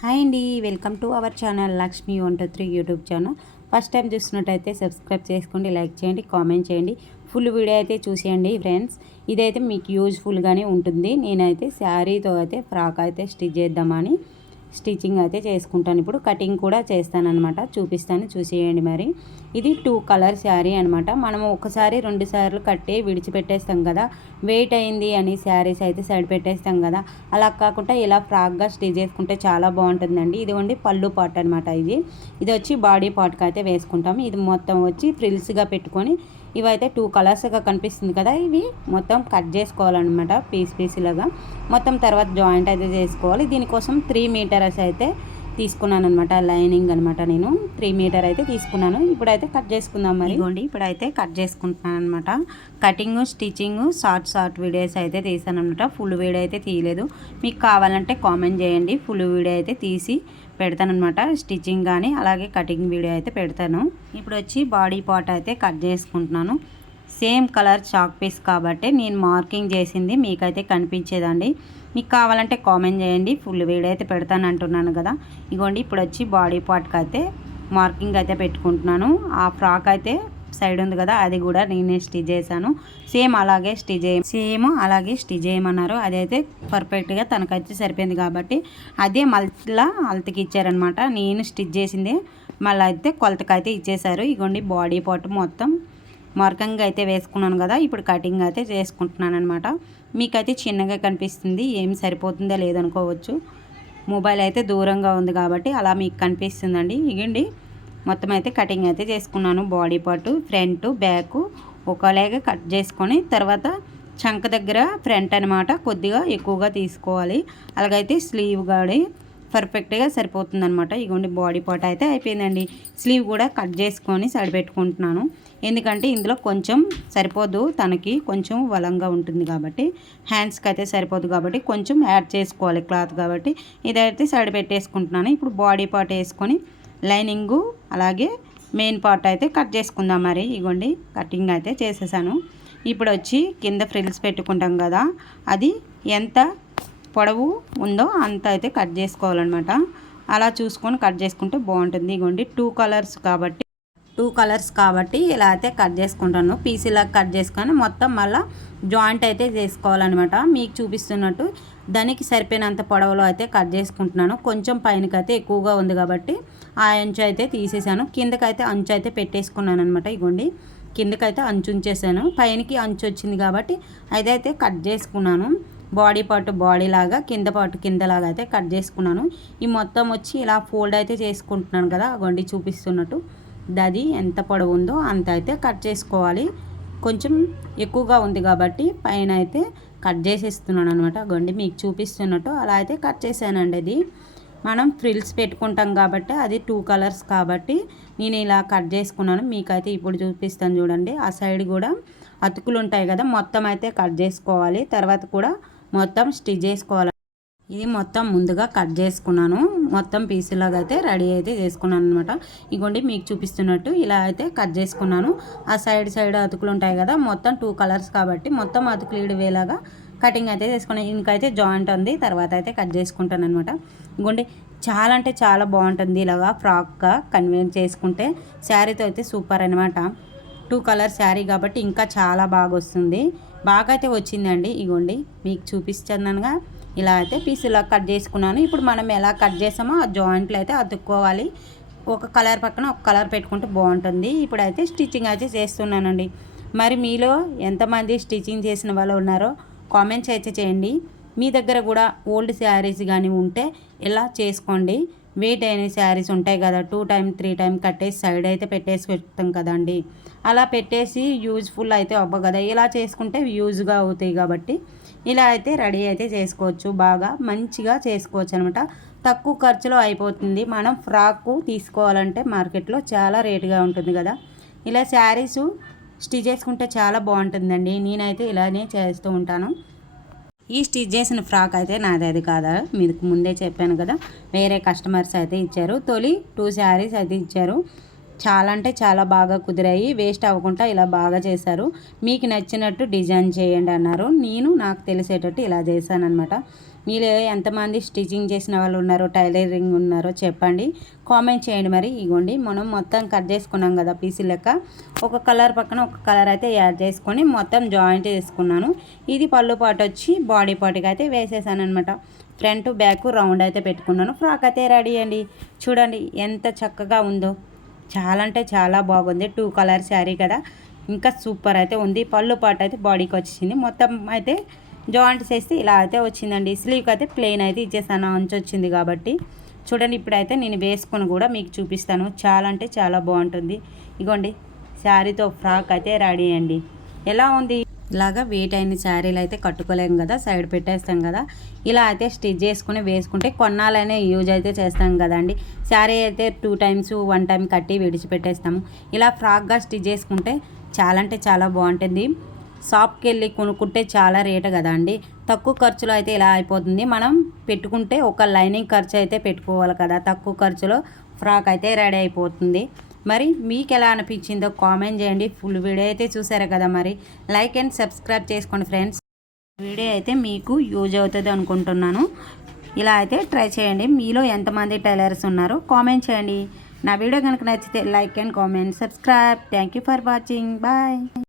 Hi అండి welcome to our channel Lakshmi one two three YouTube channel. First time చూసినట్టయితే subscribe చేసుకోండి like చేయండి comment చేయండి. Full video అయితే చూసేయండి ఫ్రెండ్స్. ఇదైతే మీకు యూజ్ఫుల్గానే ఉంటుంది. నేనైతే శారీతో అయితే ఫ్రాక్ అయితే స్టిచ్ చేద్దామని స్టిచ్చింగ్ అయితే చేసుకుంటాను. ఇప్పుడు కటింగ్ కూడా చేస్తాను అనమాట చూపిస్తాను చూసేయండి మరి. ఇది టూ కలర్ శారీ అనమాట మనం ఒకసారి రెండు సార్లు కట్టి విడిచిపెట్టేస్తాం కదా. వెయిట్ అయింది అని శారీస్ అయితే సైడ్ పెట్టేస్తాం కదా. అలా కాకుండా ఇలా ఫ్రాక్గా స్టిచ్ చేసుకుంటే చాలా బాగుంటుందండి. ఇదిగోండి పళ్ళు పాట్ అనమాట ఇది. ఇది వచ్చి బాడీ పాట్కి అయితే వేసుకుంటాం. ఇది మొత్తం వచ్చి ఫ్రిల్స్గా పెట్టుకొని ఇవైతే టూ కలర్స్గా కనిపిస్తుంది కదా ఇవి. మొత్తం కట్ చేసుకోవాలన్నమాట పీస్ పీస్ లాగా. మొత్తం తర్వాత జాయింట్ అయితే చేసుకోవాలి. దీనికోసం త్రీ మీటర్స్ అయితే తీసుకున్నాను అనమాట లైనింగ్ అనమాట నేను. త్రీ మీటర్ అయితే తీసుకున్నాను. ఇప్పుడైతే కట్ చేసుకుందాం మరి. ఇదిగోండి ఇప్పుడైతే కట్ చేసుకుంటున్నాను అనమాట cutting stitching short short videos అయితే తీసాను అనమాట ఫుల్ వీడియో అయితే తీయలేదు. మీకు కావాలంటే కామెంట్ చేయండి. ఫుల్ వీడియో అయితే తీసి పెడతానమాట స్టిచ్చింగ్ కానీ అలాగే కటింగ్ వీడియో అయితే పెడతాను. ఇప్పుడు వచ్చి బాడీ పార్ట్ అయితే కట్ చేసుకుంటున్నాను. సేమ్ కలర్ చాక్ పీస్ కాబట్టి నేను మార్కింగ్ చేసింది మీకైతే కనిపించేదండి. మీకు కావాలంటే కామెంట్ చేయండి. ఫుల్ వీడియో అయితే పెడతాను అంటున్నాను కదా. ఇగోండి ఇప్పుడు వచ్చి బాడీ పార్ట్కి అయితే మార్కింగ్ అయితే పెట్టుకుంటున్నాను. ఆ ఫ్రాక్ అయితే సైడ్ ఉంది కదా అది కూడా నేనే స్టిచ్ చేశాను. సేమ్ అలాగే స్టిచ్ చేయ సేమ్ అలాగే స్టిచ్ చేయమన్నారు. అదైతే పర్ఫెక్ట్గా తనకైతే సరిపోయింది కాబట్టి అదే మళ్ళా అలతకి ఇచ్చారనమాట నేను స్టిచ్ చేసిందే మళ్ళీ అయితే కొలతకైతే ఇచ్చేశారు. ఇగోండి బాడీ పార్ట్ మొత్తం మార్గంగా అయితే వేసుకున్నాను కదా ఇప్పుడు కటింగ్ అయితే చేసుకుంటున్నాను అనమాట మీకైతే చిన్నగా కనిపిస్తుంది ఏం సరిపోతుందో లేదనుకోవచ్చు. మొబైల్ అయితే దూరంగా ఉంది కాబట్టి అలా మీకు కనిపిస్తుందండి. ఇగండి మొత్తం అయితే కటింగ్ అయితే చేసుకున్నాను. బాడీ పార్ట్ ఫ్రంట్ బ్యాక్ ఒకలాగే కట్ చేసుకొని తర్వాత చంక దగ్గర ఫ్రంట్ అనమాట కొద్దిగా ఎక్కువగా తీసుకోవాలి. అలాగైతే స్లీవ్ గాడి పర్ఫెక్ట్గా సరిపోతుందనమాట ఇగోండి బాడీ పార్ట్ అయితే అయిపోయిందండి. స్లీవ్ కూడా కట్ చేసుకొని సైడ్ పెట్టుకుంటున్నాను ఎందుకంటే ఇందులో కొంచెం సరిపోదు తనకి కొంచెం బలంగా ఉంటుంది కాబట్టి. హ్యాండ్స్కి అయితే సరిపోదు కాబట్టి కొంచెం యాడ్ చేసుకోవాలి క్లాత్ కాబట్టి. ఇదైతే సైడ్ పెట్టేసుకుంటున్నాను. ఇప్పుడు బాడీ పార్ట్ వేసుకొని లైనింగు అలాగే మెయిన్ పార్ట్ అయితే కట్ చేసుకుందాం మరి. ఇగోండి కటింగ్ అయితే చేసేసాను. ఇప్పుడు వచ్చి కింద ఫ్రిల్స్ పెట్టుకుంటాం కదా అది ఎంత పొడవు ఉందో అంత అయితే కట్ చేసుకోవాలన్నమాట. అలా చూసుకొని కట్ చేసుకుంటే బాగుంటుంది. ఇగోండి టూ కలర్స్ కాబట్టి టూ కలర్స్ కాబట్టి ఇలా అయితే కట్ చేసుకుంటాను. పీసీలా కట్ చేసుకొని మొత్తం మళ్ళీ జాయింట్ అయితే చేసుకోవాలన్నమాట. మీకు చూపిస్తున్నట్టు దానికి సరిపోయినంత పొడవులో అయితే కట్ చేసుకుంటున్నాను. కొంచెం పైనకైతే ఎక్కువగా ఉంది కాబట్టి ఆ అంచు అయితే తీసేసాను. కిందకైతే అంచు అయితే పెట్టేసుకున్నాను అనమాట ఇగోండి. కిందకైతే అంచు ఉంచేసాను. పైనకి అంచు వచ్చింది కాబట్టి అదైతే కట్ చేసుకున్నాను. బాడీ పార్ట్ బాడీ లాగా కింద పార్ట్ కిందలాగా అయితే కట్ చేసుకున్నాను. ఈ మొత్తం వచ్చి ఇలా ఫోల్డ్ అయితే చేసుకుంటున్నాను కదా గొండి చూపిస్తున్నట్టు. అది ఎంత పొడవు ఉందో అంత అయితే కట్ చేసుకోవాలి. కొంచెం ఎక్కువగా ఉంది కాబట్టి పైన అయితే కట్ చేసేస్తున్నాను అనమాట గండి మీకు చూపిస్తున్నట్టు అలా అయితే కట్ చేశానండి అది మనం ఫ్రిల్స్ పెట్టుకుంటాం కాబట్టి అది టూ కలర్స్ కాబట్టి నేను ఇలా కట్ చేసుకున్నాను. మీకైతే ఇప్పుడు చూపిస్తాను చూడండి. ఆ సైడ్ కూడా అతుకులు ఉంటాయి కదా మొత్తం అయితే కట్ చేసుకోవాలి. తర్వాత కూడా మొత్తం స్టిచ్ చేసుకోవాలి. ఇది మొత్తం ముందుగా కట్ చేసుకున్నాను. మొత్తం పీసులాగా అయితే రెడీ అయితే చేసుకున్నాను అనమాట ఇగోండి మీకు చూపిస్తున్నట్టు ఇలా అయితే కట్ చేసుకున్నాను. ఆ సైడ్ సైడ్ అతుకులు ఉంటాయి కదా మొత్తం టూ కలర్స్ కాబట్టి మొత్తం అతుకులు ఇడివేలాగా కటింగ్ అయితే చేసుకున్నాను ఇంకైతే జాయింట్ ఉంది తర్వాత అయితే కట్ చేసుకుంటాను అనమాట ఇంకోండి చాలా అంటే చాలా బాగుంటుంది ఇలాగా ఫ్రాక్గా కన్వీన్ చేసుకుంటే. శారీతో అయితే సూపర్ అనమాట టూ కలర్ శారీ కాబట్టి ఇంకా చాలా బాగా వస్తుంది. బాగా అయితే వచ్చిందండి. ఇగోండి మీకు చూపిస్తున్నానుగా. ఇలా అయితే పీసులా కట్ చేసుకున్నాను. ఇప్పుడు మనం ఎలా కట్ చేసామో ఆ జాయింట్లు అయితే అతుక్కోవాలి. ఒక కలర్ పక్కన ఒక కలర్ పెట్టుకుంటే బాగుంటుంది. ఇప్పుడైతే స్టిచ్చింగ్ అయితే చేస్తున్నానండి. మరి మీలో ఎంతమంది స్టిచ్చింగ్ చేసిన వాళ్ళు ఉన్నారో కామెంట్స్ అయితే చేయండి. మీ దగ్గర కూడా ఓల్డ్ శారీస్ కానీ ఉంటే ఇలా చేసుకోండి. వెయిట్ అయిన శారీస్ ఉంటాయి కదా టూ టైం త్రీ టైం కట్టేసి సైడ్ అయితే పెట్టేసి పెడతాం కదండి. అలా పెట్టేసి యూజ్ఫుల్ అయితే అవ్వ కదా. ఇలా చేసుకుంటే యూజ్గా అవుతాయి కాబట్టి ఇలా అయితే రెడీ అయితే చేసుకోవచ్చు. బాగా మంచిగా చేసుకోవచ్చు అనమాట తక్కువ ఖర్చులో అయిపోతుంది. మనం ఫ్రాక్ తీసుకోవాలంటే మార్కెట్లో చాలా రేటుగా ఉంటుంది కదా. ఇలా శారీసు స్టిచ్ చేసుకుంటే చాలా బాగుంటుందండి. నేనైతే ఇలానే చేస్తూ ఉంటాను. ఈ స్టిచ్ చేసిన ఫ్రాక్ అయితే నాది అది కాదా? మీకు ముందే చెప్పాను కదా. వేరే కస్టమర్స్ అయితే ఇచ్చారు. తొలి టూ శారీస్ అయితే ఇచ్చారు. చాలా అంటే చాలా బాగా కుదిరాయి. వేస్ట్ అవ్వకుండా ఇలా బాగా చేశారు. మీకు నచ్చినట్టు డిజైన్ చేయండి అన్నారు. నేను నాకు తెలిసేటట్టు ఇలా చేశానమాట మీరు ఎంతమంది స్టిచ్చింగ్ చేసిన వాళ్ళు ఉన్నారో టైలరింగ్ ఉన్నారో చెప్పండి. కామెంట్ చేయండి మరి. ఇగోండి మనం మొత్తం కట్ చేసుకున్నాం కదా పీసీ లెక్క. ఒక కలర్ పక్కన ఒక కలర్ అయితే యాడ్ చేసుకొని మొత్తం జాయింట్ చేసుకున్నాను. ఇది పళ్ళు పాటు వచ్చి బాడీ పార్ట్కి అయితే వేసేసాను అనమాట ఫ్రంట్ బ్యాక్ రౌండ్ అయితే పెట్టుకున్నాను. ఫ్రాక్ అయితే రెడీ అండి. చూడండి ఎంత చక్కగా ఉందో. చాలా అంటే చాలా బాగుంది. టూ కలర్ శారీ కదా. ఇంకా సూపర్ అయితే ఉంది. పళ్ళు పాటు అయితే బాడీకి వచ్చింది మొత్తం అయితే జాయింట్స్ వేస్తే ఇలా అయితే వచ్చిందండి. స్లీవ్కి అయితే ప్లెయిన్ అయితే ఇచ్చేసాను. అంచు వచ్చింది కాబట్టి. చూడండి ఇప్పుడైతే నేను వేసుకొని కూడా మీకు చూపిస్తాను. చాలా అంటే చాలా బాగుంటుంది. ఇగోండి శారీతో ఫ్రాక్ అయితే రెడీ అండి. ఎలా ఉంది? ఇలాగా వెయిట్ అయిన శారీలు అయితే కట్టుకోలేము కదా సైడ్ పెట్టేస్తాం కదా. ఇలా అయితే స్టిచ్ చేసుకుని వేసుకుంటే కొన్నాళ్ళనే యూజ్ అయితే చేస్తాం కదండి. శారీ అయితే టూ టైమ్స్ వన్ టైం కట్టి విడిచిపెట్టేస్తాము. ఇలా ఫ్రాక్గా స్టిచ్ చేసుకుంటే చాలా అంటే చాలా బాగుంటుంది. షాప్కి వెళ్ళి కొనుక్కుంటే చాలా రేటు కదా అండి తక్కువ ఖర్చులో అయితే ఇలా అయిపోతుంది. మనం పెట్టుకుంటే ఒక లైనింగ్ ఖర్చు అయితే పెట్టుకోవాలి కదా. తక్కువ ఖర్చులో ఫ్రాక్ అయితే రెడీ అయిపోతుంది. మరి మీకు ఎలా అనిపించిందో కామెంట్ చేయండి. ఫుల్ వీడియో అయితే చూసారు కదా మరి. లైక్ అండ్ సబ్స్క్రైబ్ చేసుకోండి ఫ్రెండ్స్. వీడియో అయితే మీకు యూజ్ అవుతుంది అనుకుంటున్నాను. ఇలా అయితే ట్రై చేయండి. మీలో ఎంతమంది టైలర్స్ ఉన్నారో? కామెంట్ చేయండి. నా వీడియో కనుక నచ్చితే like and comment. Subscribe. Thank you for watching. Bye.